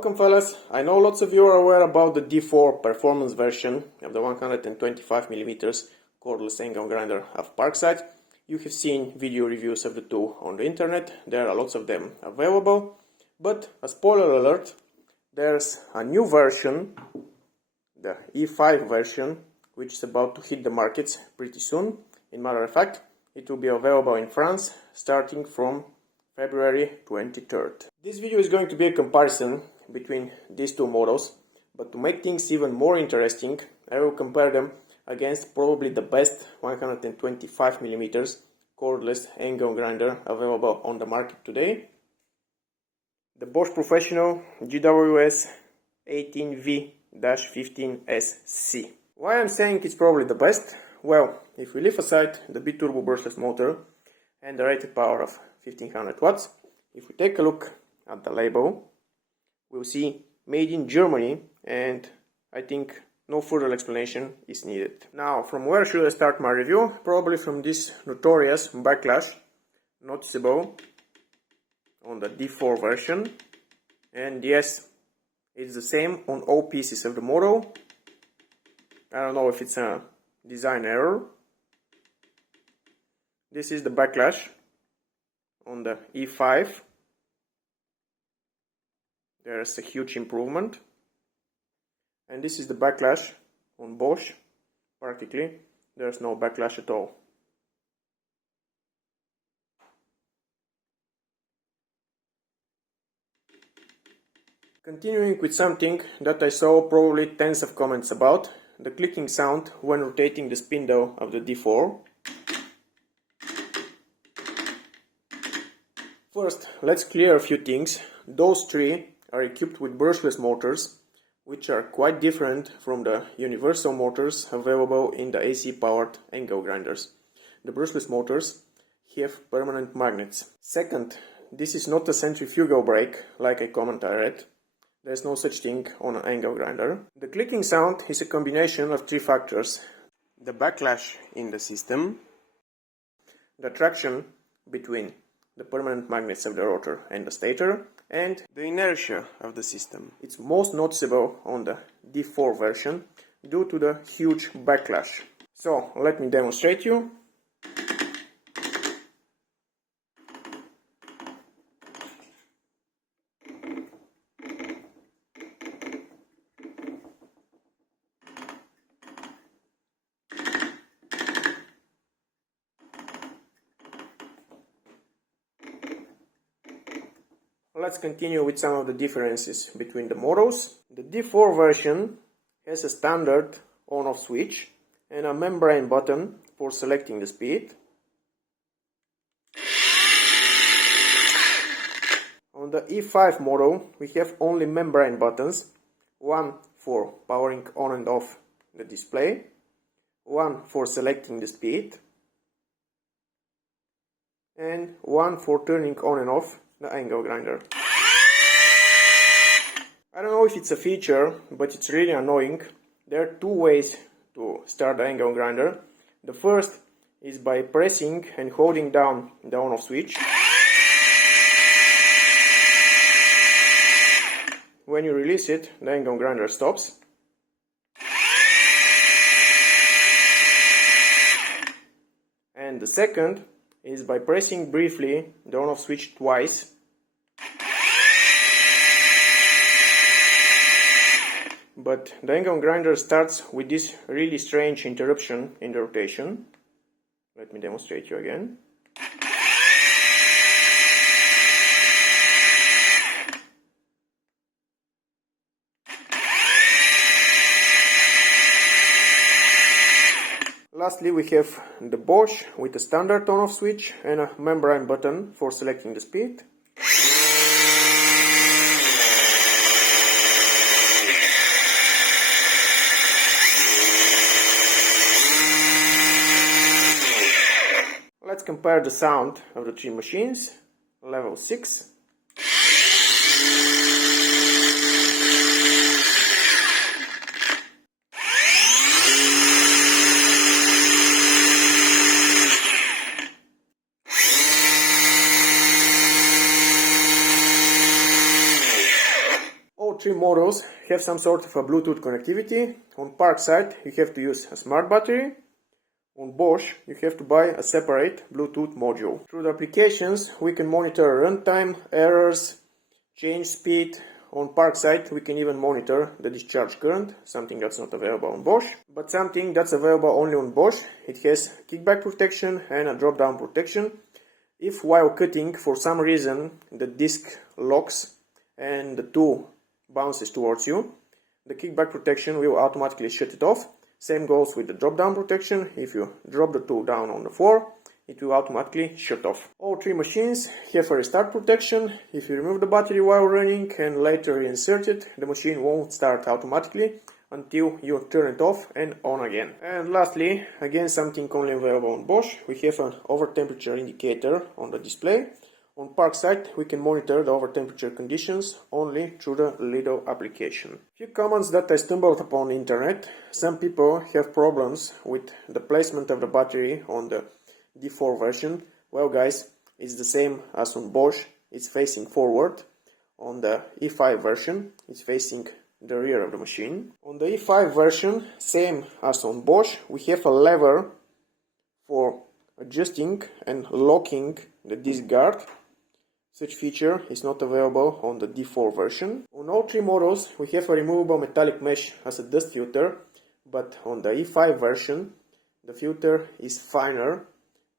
Welcome fellas, I know lots of you are aware about the D4 performance version of the 125mm cordless angle grinder of Parkside. You have seen video reviews of the two on the internet, there are lots of them available. But a spoiler alert, there's a new version, the E5 version, which is about to hit the markets pretty soon. In matter of fact, it will be available in France starting from February 23rd. This video is going to be a comparison between these two models, but to make things even more interesting, I will compare them against probably the best 125mm cordless angle grinder available on the market today, the Bosch Professional GWS 18V-15 Why I'm saying it's probably the best? Well, if we leave aside the bi-turbo brushless motor and the rated power of 1500 watts, if we take a look at the label, we'll see made in Germany, and I think no further explanation is needed. Now, from where should I start my review? Probably from this notorious backlash noticeable on the D4 version. And yes, it's the same on all pieces of the model. I don't know if it's a design error. This is the backlash on the E5. There's a huge improvement. And this is the backlash on Bosch. Practically, there's no backlash at all. Continuing with something that I saw probably tens of comments about, the clicking sound when rotating the spindle of the D4. First, let's clear a few things. Those three are equipped with brushless motors, which are quite different from the universal motors available in the AC powered angle grinders. The brushless motors have permanent magnets. Second, this is not a centrifugal brake like a comment I read. There's no such thing on an angle grinder. The clicking sound is a combination of three factors: the backlash in the system, the traction between the permanent magnets of the rotor and the stator, and the inertia of the system. It's most noticeable on the D4 version due to the huge backlash. So let me demonstrate you. Let's continue with some of the differences between the models. The D4 version has a standard on-off switch and a membrane button for selecting the speed. On the E5 model, we have only membrane buttons, one for powering on and off the display, one for selecting the speed, and one for turning on and off the angle grinder. I don't know if it's a feature, but it's really annoying. There are two ways to start the angle grinder. The first is by pressing and holding down the on-off switch. When you release it, the angle grinder stops. And the second is by pressing briefly the on-off switch twice. But the angle grinder starts with this really strange interruption in the rotation. Let me demonstrate you again. Lastly, we have the Bosch with a standard on-off switch and a membrane button for selecting the speed. Let's compare the sound of the three machines. Level 6. three models have some sort of a Bluetooth connectivity. On Parkside you have to use a smart battery. On Bosch you have to buy a separate Bluetooth module. Through the applications we can monitor runtime, errors, change speed. On Parkside we can even monitor the discharge current, something that's not available on Bosch. But something that's available only on Bosch, it has kickback protection and a drop down protection. If while cutting for some reason the disc locks and the tool bounces towards you, the kickback protection will automatically shut it off. Same goes with the drop down protection. If you drop the tool down on the floor, it will automatically shut off. All three machines have a restart protection. If you remove the battery while running and later reinsert it, the machine won't start automatically until you turn it off and on again. And lastly, again something only available on Bosch, we have an over temperature indicator on the display. On Parkside we can monitor the over temperature conditions only through the Lidl application. Few comments that I stumbled upon on the internet. Some people have problems with the placement of the battery on the D4 version. Well guys, it's the same as on Bosch, it's facing forward. On the E5 version, it's facing the rear of the machine. On the E5 version, same as on Bosch, we have a lever for adjusting and locking the disc guard. Such feature is not available on the D4 version. On all three models, we have a removable metallic mesh as a dust filter, but on the E5 version, the filter is finer.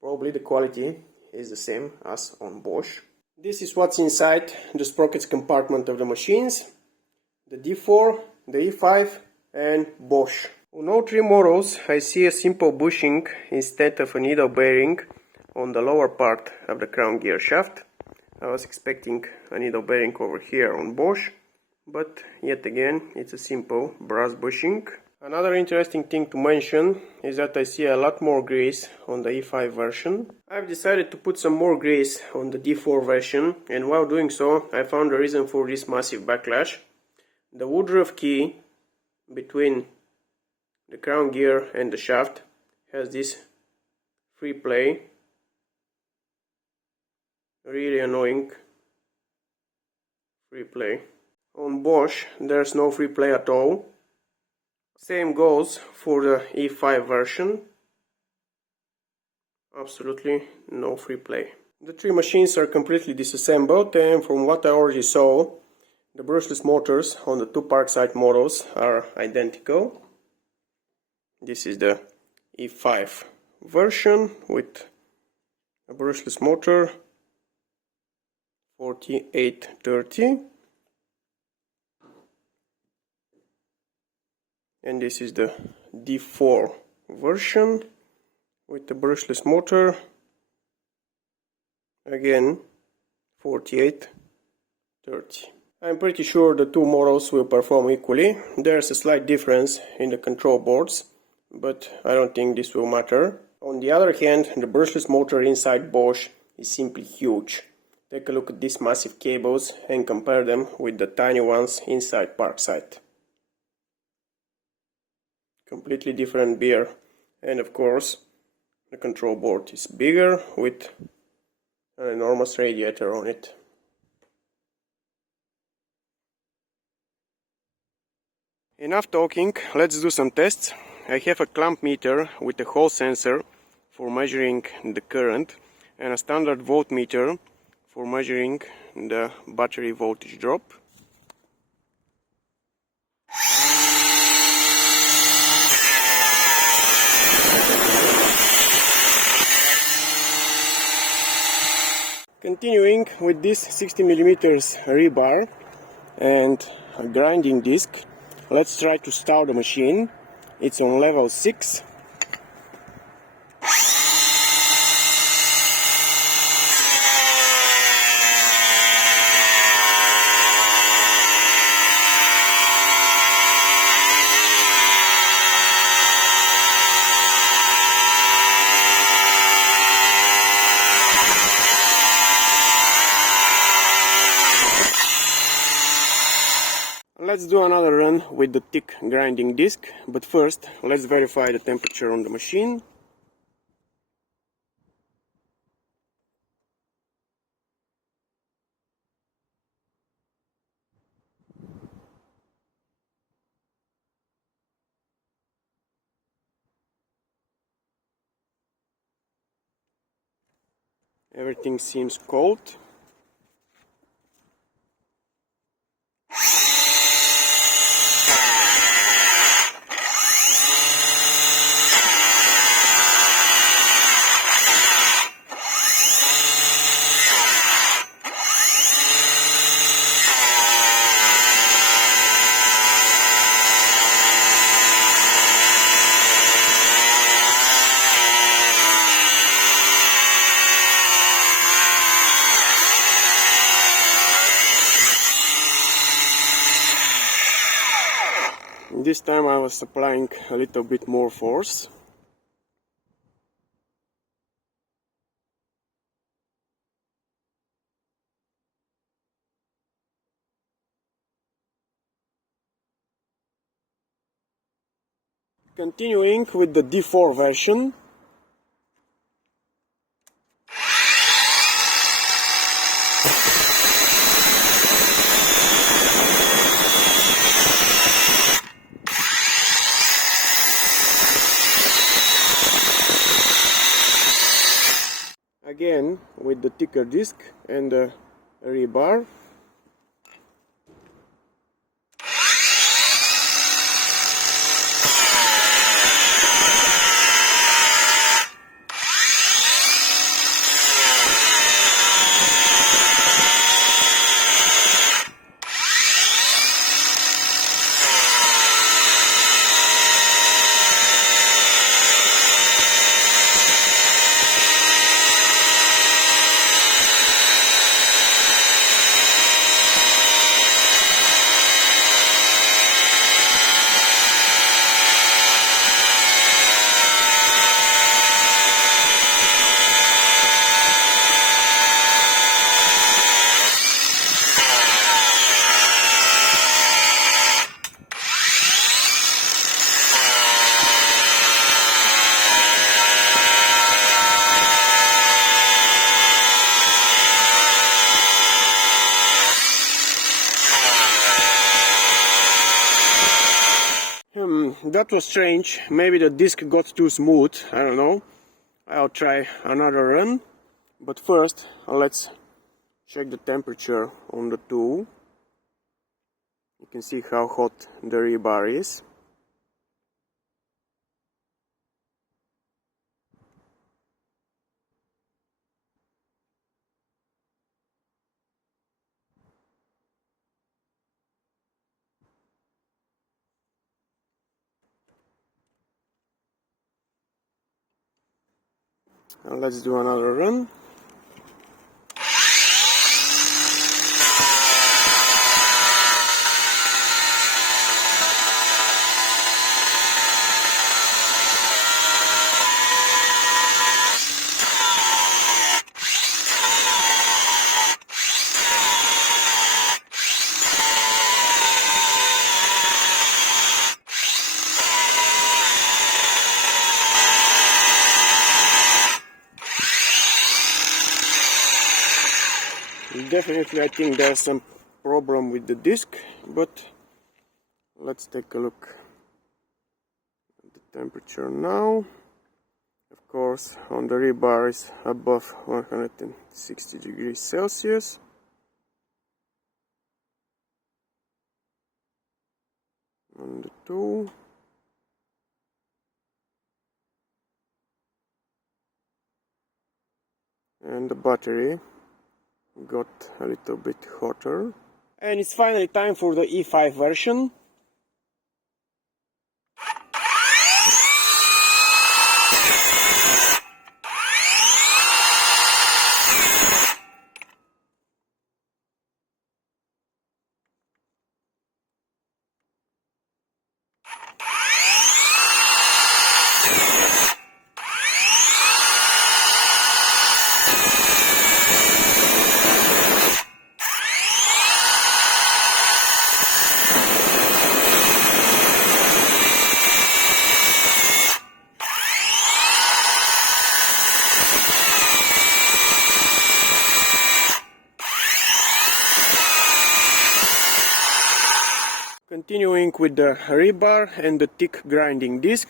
Probably the quality is the same as on Bosch. This is what's inside the sprockets compartment of the machines. The D4, the E5 and Bosch. On all three models I see a simple bushing instead of a needle bearing on the lower part of the crown gear shaft. I was expecting a needle bearing over here on Bosch, but yet again it's a simple brass bushing. Another interesting thing to mention is that I see a lot more grease on the E5 version. I've decided to put some more grease on the D4 version, and while doing so I found the reason for this massive backlash. The woodruff key between the crown gear and the shaft has this free play. Really annoying free play. On Bosch there's no free play at all. Same goes for the E5 version. Absolutely no free play. The three machines are completely disassembled, and from what I already saw, the brushless motors on the two Parkside models are identical. This is the E5 version with a brushless motor 4830. And this is the D4 version with the brushless motor, again 4830. I'm pretty sure the two models will perform equally. There's a slight difference in the control boards, but I don't think this will matter. On the other hand, the brushless motor inside Bosch is simply huge. Take a look at these massive cables and compare them with the tiny ones inside Parkside. Completely different beer. And of course the control board is bigger with an enormous radiator on it. Enough talking, let's do some tests. I have a clamp meter with a Hall sensor for measuring the current and a standard voltmeter for measuring the battery voltage drop. Continuing with this 60mm rebar and a grinding disc, let's try to start the machine. It's on level 6. Let's do another run with the thick grinding disc, but first let's verify the temperature on the machine. Everything seems cold. This time I was applying a little bit more force. Continuing with the D4 version. Again with the thicker disc and the rebar. That was strange. Maybe the disc got too smooth. I don't know. I'll try another run. But first, let's check the temperature on the tool. You can see how hot the rebar is. Let's do another run. Definitely, I think there's some problem with the disc, but let's take a look at the temperature now. Of course, on the rebar is above 160 degrees Celsius. On the tool. And the battery got a little bit hotter. And it's finally time for the E5 version. Continuing with the rebar and the thick grinding disc.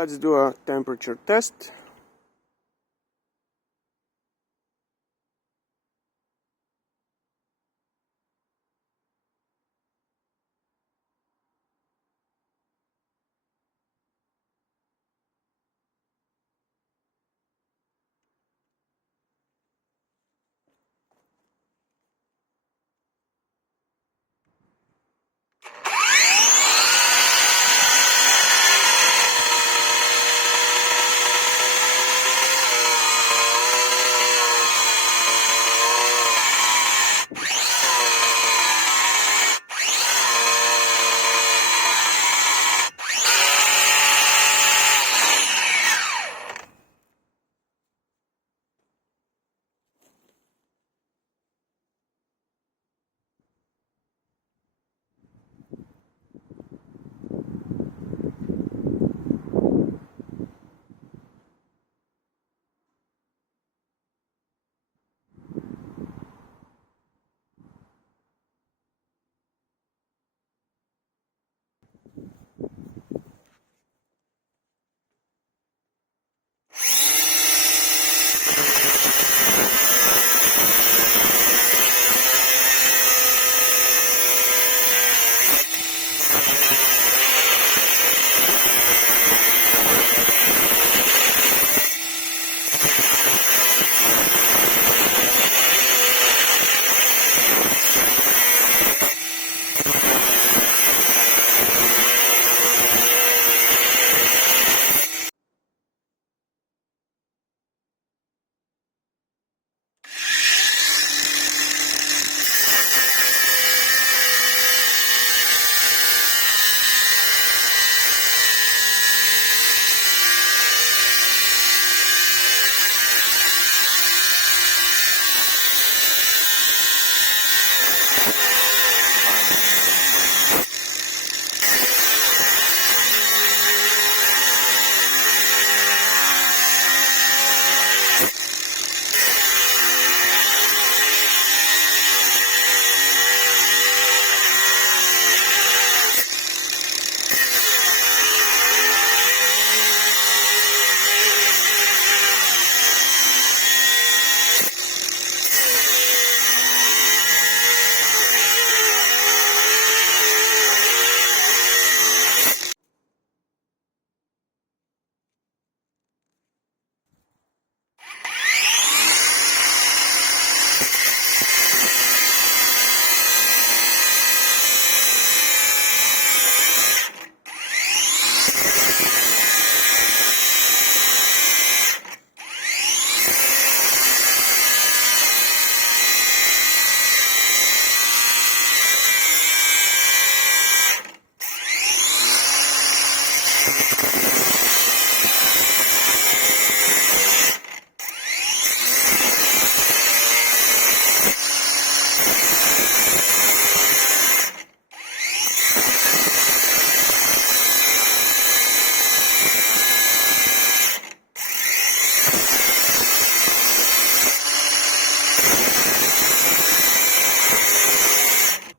Let's do a temperature test.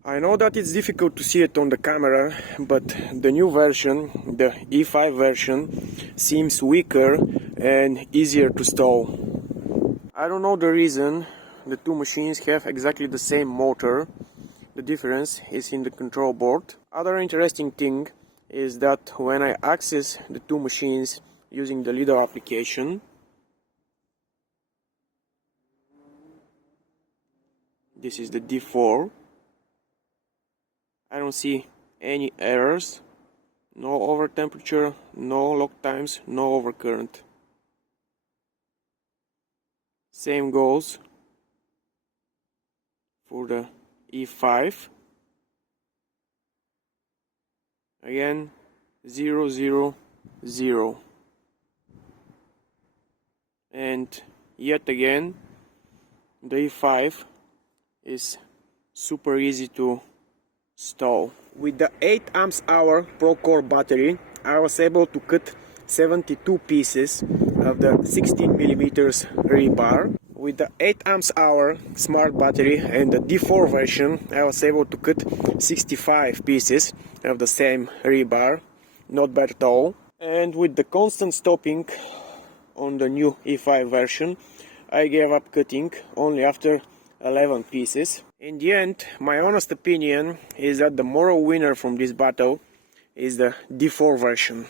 I know that it's difficult to see it on the camera, but the new version, the E5 version, seems weaker and easier to stow. I don't know the reason. The two machines have exactly the same motor. The difference is in the control board. Other interesting thing is that when I access the two machines using the LiDAR application, this is the D4, I don't see any errors, no over temperature, no lock times, no overcurrent. Same goes for the E5. Again, 0, 0, 0. And yet again, the E5 is super easy to stow. With the 8 amps hour Pro Core battery, I was able to cut 72 pieces of the 16mm rebar. With the 8 amps hour smart battery and the D4 version, I was able to cut 65 pieces of the same rebar. Not bad at all. And with the constant stopping on the new E5 version, I gave up cutting only after 11 pieces. In the end, my honest opinion is that the moral winner from this battle is the D4 version.